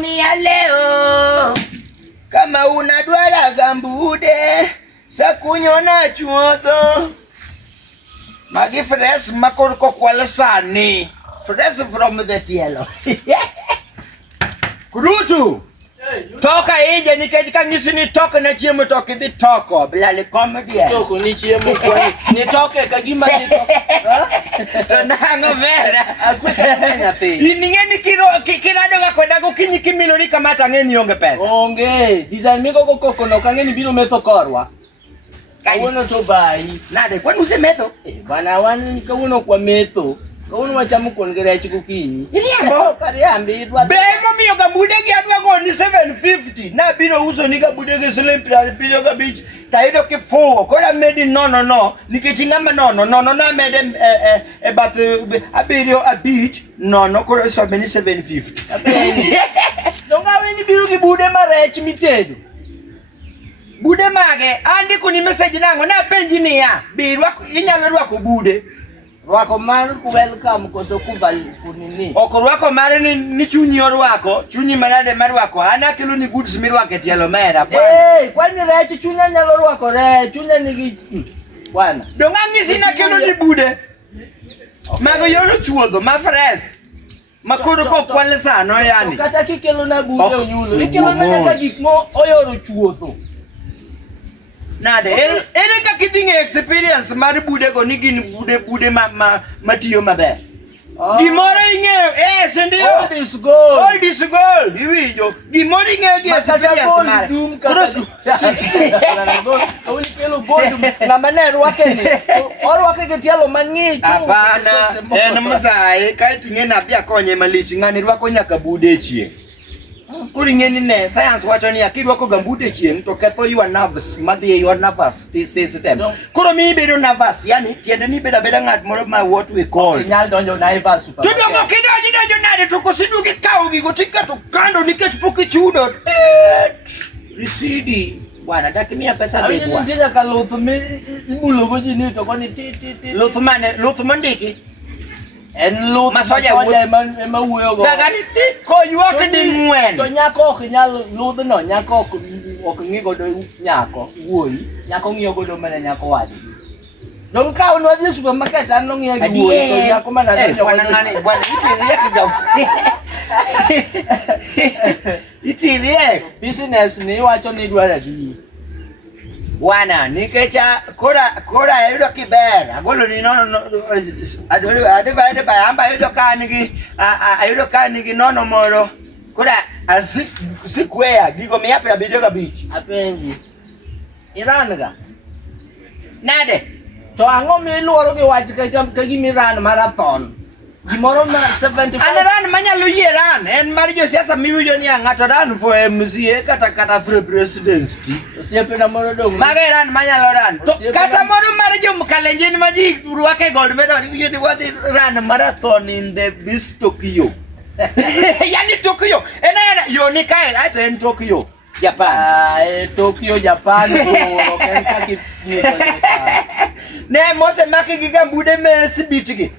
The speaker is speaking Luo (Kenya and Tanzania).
ni ya leo. Kama unadwala gambude sakunyona chuoto. Magi fresh makorko kwala sani. Fresh from the tielo. Kurutu. Toka ije nikech kang'isi ni toka na chiemo toki dhi toko bilali comedy toko ni chiemo kwa ni toke ka gima ni toko to nango vera akweka nyathi ing'eni kirado ga kwenda gokinyi kimilori kamata ng'eni onge pesa onge design miko koko no kang'eni biro metho korwa kawuono to bai nade kwani usemetho bana wan kawuono kwa metho kawuono wachamo kuon gi rech gokinyi iriambo kariambi idwa bemo miyo gambude gi adwa go ni 750 na biro uso ni gambude gi siling 25 tayudo kifuo kora medi no nikech ng'ama no na mede e bath abiriyo abich no kora so meni 750 dongawe ni biro gi bude marech mitedo bude mage andi kuni message nango na penji niya birwa inyalo rwako bude rwako mar welcome koso kuval kunini oko rwako mare ni chunyi orwako chunyi manade marwako ana kilo ni goods mirwako tielo mera bwana kwani rech chunya nyalo rwako rech chunya nigi bwana donga ngisi na kilo ni bude mago yoro chuodho ma fresh makoro ko kwale sano yani kata kikelo na bude onyulo ikelo na nyaka gikmo oyoro chuodho nade ere ka kidinge experience mar bude go ni gin bude matiyo maber gimoro ing'eyo sendio all is gold iwinjo gimoro ing'eyo gi experience mar kawuli kelo bodu ng'ama ne rwake ni orwake gi tielo mang'ich apana en msai ka iting'e nadhi akonye malich ng'ani rwako nyaka bude chieng' kuri ng'eni ne science wacho ni akirwako gambude chieng' to ketho your nerves madhi e your nervous system koro mi bedo nervous yani tiende ni beda ng'at moro ma what we call nyal donjo naivas super to dongo kidonjo nade to kosidu gi kawo gigo tikato kando nikech pok ichudo risidi bwana dakimia pesa bedwa ndio ka luth mi imulo goji ni to koni ti luth mane luth mondiki en luth masoja ema wuoyo go dagani ti ko ywak di ng'wen to nyako ok nyal luth no nyako ok ng'igo do nyako wuoyi nyako ng'iyo godo mana nyako wadi don ka uno dhi supermarket an no ng'iyo gi wuoyi to nyako mana donjo bwana ng'ani bwana itirie kijaw itirie business ni wacho ni dwara gi bwana nikecha kora ayudo kiber agolo ni no adivide by amba ayudo ka nigi nono moro kora asikwea gigo miapra bidio gabich apenji Iran ga nade to ang'o miluoro gi wach ka gimi Iran marathon gimoro ma 75 ran manyalo yieran en mar jo siasa miwinjo ni ng'ato ran for MCA kata for presidency osiepe na moro dong mage ran manyalo ran to kata moro mar jo mkalenjin ma ji rwake god medo ni yodi wadhi ran marathon in this Tokyo yani Tokyo ena yo ni kae ato en Tokyo Japan Tokyo Japan ko ken kaki ne mose maki gi gambude me sibitigi